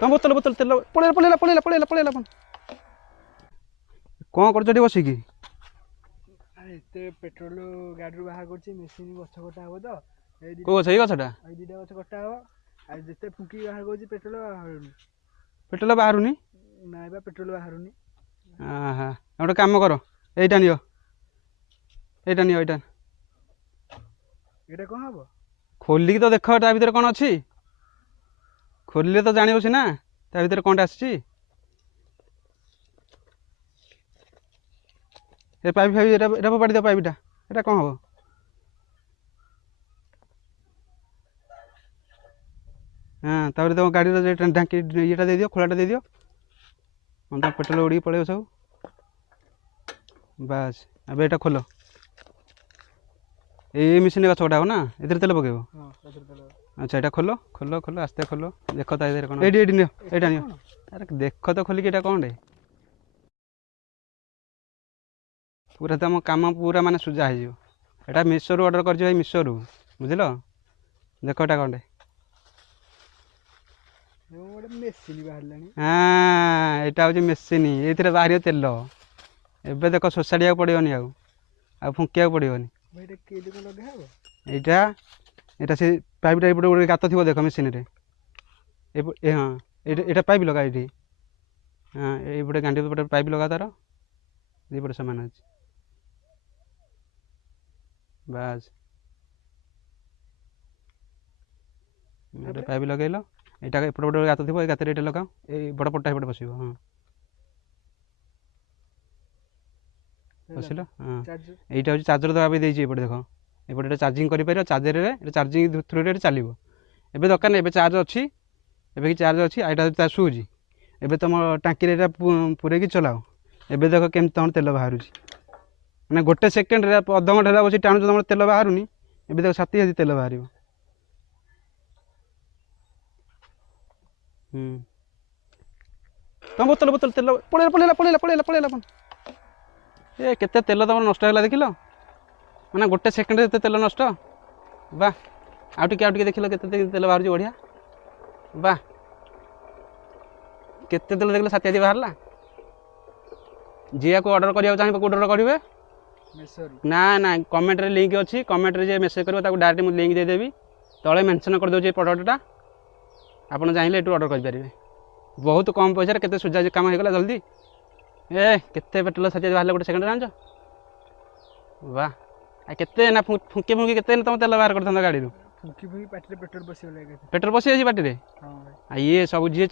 ତମ ବୋତଲ ବୋତଲ ତେଲ ପଳେଇଲା ପଳେଇଲା ପଳେଇଲା ପଳେଇଲା ପଳେଇଲା କ'ଣ କରୁଛ ଏଠି ବସିକି? ଏତେ ପେଟ୍ରୋଲ ଗାଡ଼ିରୁ ବାହାର କରୁଛି ମେସିନ୍ ଗଛ କଟା ହବ ତ କେଉଁ ଗଛ? ଏଇ ଗଛଟା ଏଇ ଦୁଇଟା ଗଛ କଟା ହବ। ଆଉ ଯେତେ ଫୁଙ୍କି ବାହାର କରୁଛି ପେଟ୍ରୋଲ ବାହାରୁନି। ପେଟ୍ରୋଲ ବାହାରୁନି? ନାଇଁ ବା ପେଟ୍ରୋଲ ବାହାରୁନି। ଆହା ଗୋଟେ କାମ କର, ଏଇଟା ନିଅ ଏଇଟା ନିଅ ଏଇଟା ଏଇଟା କ'ଣ ହବ? ଖୋଲିକି ତ ଦେଖ ତା ଭିତରେ କ'ଣ ଅଛି। ଖୋଲିଲେ ତ ଜାଣିବ ସିନା ତା ଭିତରେ କ'ଣଟା ଆସିଛି। ଏ ପାଇପ୍ ଫାଇପ୍ ଏଇଟା ଏଇଟା ଫୋପାଡ଼ି ଦିଅ ପାଇପ୍ଟା। ଏଇଟା କ'ଣ ହବ? ହଁ ତାପରେ ତୁମ ଗାଡ଼ିର ଯେ ଢାଙ୍କି ଇଏଟା ଦେଇଦିଅ, ଖୋଳାଟା ଦେଇଦିଅ। ହଁ ତମ ପେଟ୍ରୋଲ ଉଡ଼ିକି ପଳେଇବ ସବୁ। ବାସ୍ ଏବେ ଏଇଟା ଖୋଲ। ଏଇ ମେସିନ୍ ଗଛ କଟା ହବ ନା, ଏଥିରେ ତେଲ ପକେଇବ। ଆଚ୍ଛା ଏଇଟା ଖୋଲ ଖୋଲ ଖୋଲ ଆସ୍ତେ ଖୋଲ, ଦେଖ ତା ଭିତରେ କ'ଣ। ଏଇଠି ଏଇଠି ନିଅ, ଏଇଟା ନିଅ। ଆରେ ଦେଖ ତ ଖୋଲିକି ଏଇଟା କ'ଣଟେ। ପୁରା ତମ କାମ ପୁରା ମାନେ ସୁଜା ହେଇଯିବ। ଏଇଟା ମିଶୋରୁ ଅର୍ଡ଼ର କରିଛି ଭାଇ, ମିଶୋରୁ, ବୁଝିଲ। ଦେଖ ଏଇଟା କ'ଣଟେ। ଗୋଟେ ମେସିନ୍ ବାହାରିଲାଣି। ହଁ ଏଇଟା ହେଉଛି ମେସିନ୍, ଏଇଥିରେ ବାହାରିବ ତେଲ। ଏବେ ଦେଖ ସୋସାଡ଼ିବାକୁ ପଡ଼ିବନି ଆଉ ଫୁଙ୍କିବାକୁ ପଡ଼ିବନି। ଏଇଟା କେମିତି କ'ଣ ଲଗା ହବ? ଏଇଟା ଏଇଟା ସେ ପାଇପ୍ଟା ଏପଟେ ଗୋଟେ ଗାତ ଥିବ ଦେଖ ମେସିନ୍ରେ। ହଁ ଏଇଟା ପାଇପ୍ ଲଗା ଏଇଠି। ହଁ ଏଇପଟେ ଗାଣ୍ଡି ପଟେ ପାଇପ୍ ଲଗା ତାର ଦୁଇପଟେ ସମାନ ଅଛି। ବାସ୍ ପାଇପ୍ ଲଗେଇଲ, ଏଇଟା ଏପଟେ ଗୋଟେ ଗାତ ଥିବ, ଏଇ ଗାତରେ ଏଇଟା ଲଗାଅ, ଏଇ ବଡ଼ ପଟଟା ଏପଟେ ପଶିବ। ହଁ ବସିଲ। ହଁ ଏଇଟା ହେଉଛି ଚାର୍ଜର ଦେବା ପାଇଁ ଦେଇଛି ଏପଟେ ଦେଖ। ଏପଟେ ଏଇଟା ଚାର୍ଜିଂ କରିପାରିବ, ଚାର୍ଜରରେ ଏଇଟା ଚାର୍ଜିଂ ଥ୍ରୁରେ ଏଇଟା ଚାଲିବ। ଏବେ ଦରକାର ନାହିଁ, ଏବେ ଚାର୍ଜ ଅଛି, ଏବେ କି ଚାର୍ଜ ଅଛି। ଏଇଟା ଚାର୍ଜ ଶୁଉଛି। ଏବେ ତୁମ ଟାଙ୍କିରେ ଏଇଟା ପୁରେଇକି ଚଲାଅ। ଏବେ ଦେଖ କେମିତି ତୁମର ତେଲ ବାହାରୁଛି। ମାନେ ଗୋଟେ ସେକେଣ୍ଡରେ ଅଧଘଣ୍ଟା ହେଲା ବସି ଟାଣୁଛ, ତୁମର ତେଲ ବାହାରୁନି। ଏବେ ଦେଖ ସାଥି ସାଥି ତେଲ ବାହାରିବ। ତମ ବୋତଲ ବୋତଲ ତେଲ ପଳେଇଲା ପଳେଇଲା ପଳେଇଲା ପଳେଇଲା ପଳେଇଲା ଏ କେତେ ତେଲ ତୁମର ନଷ୍ଟ ହେଲା ଦେଖିଲ। ମାନେ ଗୋଟେ ସେକେଣ୍ଡରେ ଏତେ ତେଲ ନଷ୍ଟ। ବାଃ ଆଉ ଟିକେ ଦେଖିଲ କେତେ ତେଲ ବାହାରୁଛି, ବଢ଼ିଆ। ବାଃ କେତେ ତେଲ ଦେଖିଲ ସାଥି ସାଥି ବାହାରିଲା। ଯିଏକୁ ଅର୍ଡ଼ର କରିବାକୁ ଚାହିଁବ କେଉଁଠି ଅର୍ଡ଼ର କରିବେ? ନା ନା କମେଣ୍ଟରେ ଲିଙ୍କ୍ ଅଛି, କମେଣ୍ଟରେ ଯିଏ ମେସେଜ୍ କରିବ ତାକୁ ଡାଇରେକ୍ଟ ମୁଁ ଲିଙ୍କ୍ ଦେଇଦେବି। ତଳେ ମେନସନ୍ କରିଦେଉଛି ଏ ପ୍ରଡ଼କ୍ଟଟା, ଆପଣ ଚାହିଁଲେ ଏଠୁ ଅର୍ଡ଼ର କରିପାରିବେ। ବହୁତ କମ୍ ପଇସାରେ କେତେ ସୁଜା କାମ ହେଇଗଲା ଜଲ୍ଦି। କେତେ ପେଟ୍ରୋଲ ସାଥି ବାହାରିଲା ଗୋଟେ ସେକେଣ୍ଡରେ ଜାଣିଛ। ବାଃ କେତେ ନା ଫୁଙ୍କି ଫୁଙ୍କି କେତେ ତୁମ ତେଲ ବାହାର କରିଥାନ୍ତ ଗାଡ଼ିରୁ। ଫୁଙ୍କି ଫୁଙ୍କି ପାଟିରେ ପେଟ୍ରୋଲ ପଶିଗଲା। ପେଟ୍ରୋଲ ପଶିଯାଇଛି ପାଟିରେ। ଇଏ ସବୁ ଯିଏ